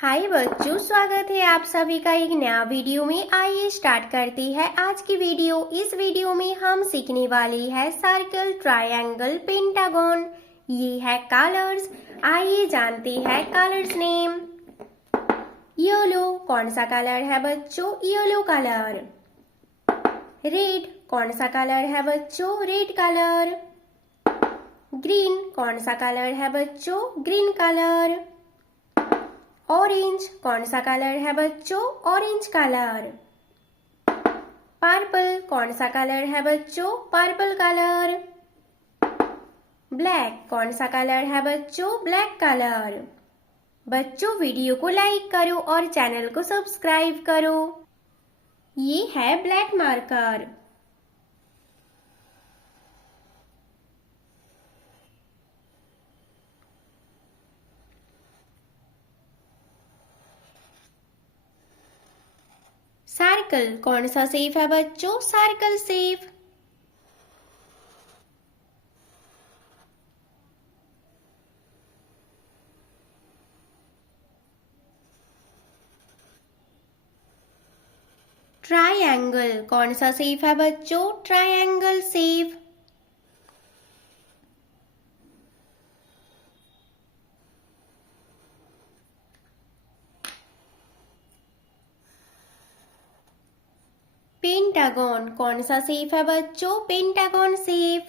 हाय बच्चों, स्वागत है आप सभी का एक नया वीडियो में। आइए स्टार्ट करते हैं आज की वीडियो। इस वीडियो में हम सीखने वाले हैं सर्कल, ट्रायंगल, पेंटागन। ये है कलर्स। आइए जानते हैं कलर्स नेम। येलो कौन सा कलर है बच्चों? Yellow colour. रेड कौन सा कलर है बच्चों? Red colour. ग्रीन कौन सा कलर है बच्चों? Green colour. ऑरेंज कौन सा कलर है बच्चों? Orange colour. पर्पल कौन सा कलर है बच्चों? Purple colour. ब्लैक कौन सा कलर है बच्चों? Black colour. बच्चों वीडियो को लाइक करो और चैनल को सब्सक्राइब करो। ये है ब्लैक मार्कर। सर्कल कौन सा शेप है बच्चों? Circle shape. ट्रायंगल कौन सा शेप है बच्चों? Triangle shape. पेंटागन कौन सा शेप है बच्चों? Pentagon shape.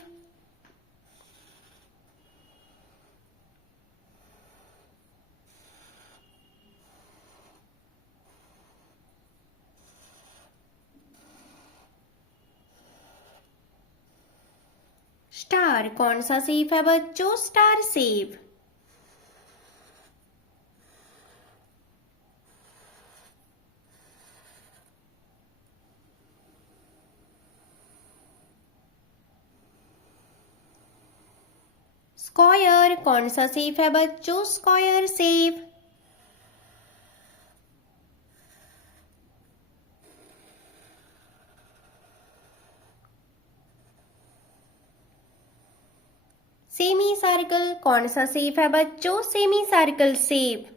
स्टार कौन सा शेप है बच्चों? Star shape. स्क्वायर कौन सा शेप है बच्चों? Square shape. सेमी सर्कल कौन सा शेप है बच्चों? Semi circle shape.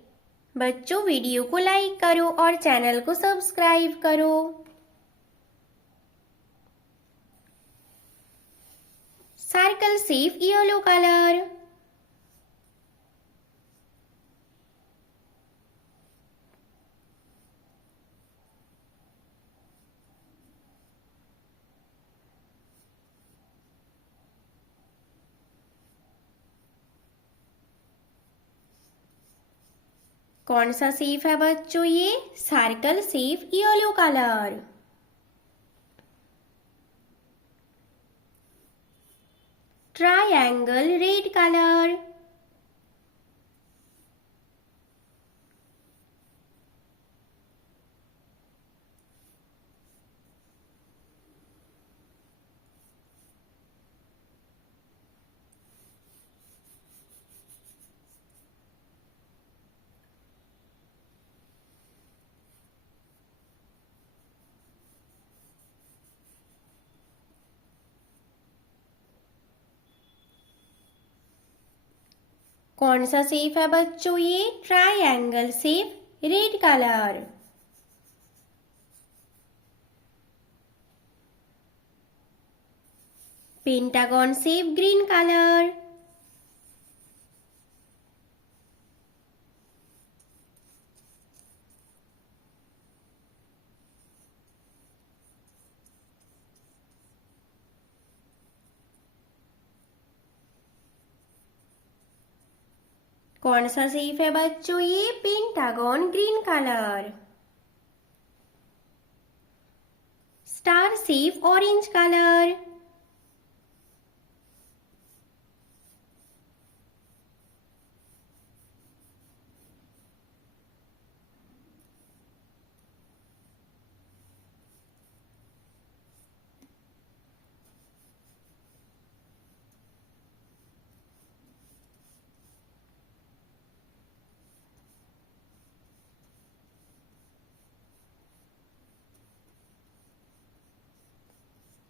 बच्चों वीडियो को लाइक करो और चैनल को सब्सक्राइब करो। Circle shape yellow colour. कौन सा शेप है बच्चों? ये circle shape yellow colour. Triangle red colour. कौन सा शेप है बच्चों? ये triangle shape red colour. Pentagon shape green colour. कौन सा शेप है बच्चों? ये pentagon green colour. Star shape orange colour.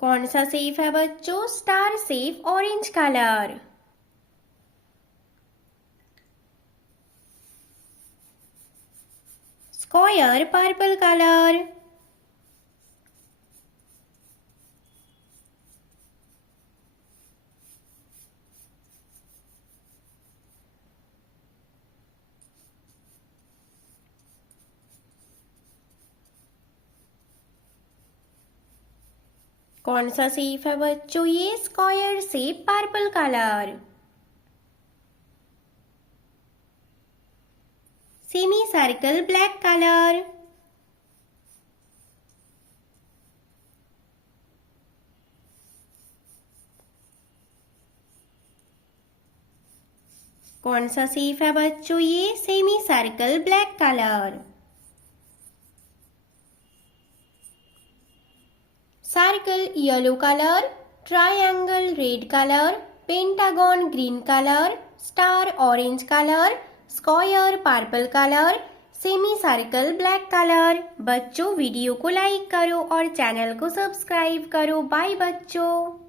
कौन सा शेप है बच्चों? Star shape orange colour. Square purple colour, कौन सा शेप है बच्चों? ये square shape purple colour. Semi circle black colour, कौन सा शेप है बच्चों? ये semi circle black colour. Circle yellow colour, triangle red colour, pentagon green colour, star orange colour, square purple colour, semi circle black colour. बच्चों video को like करो और channel को सब्सक्राइब करो। बाय बच्चों।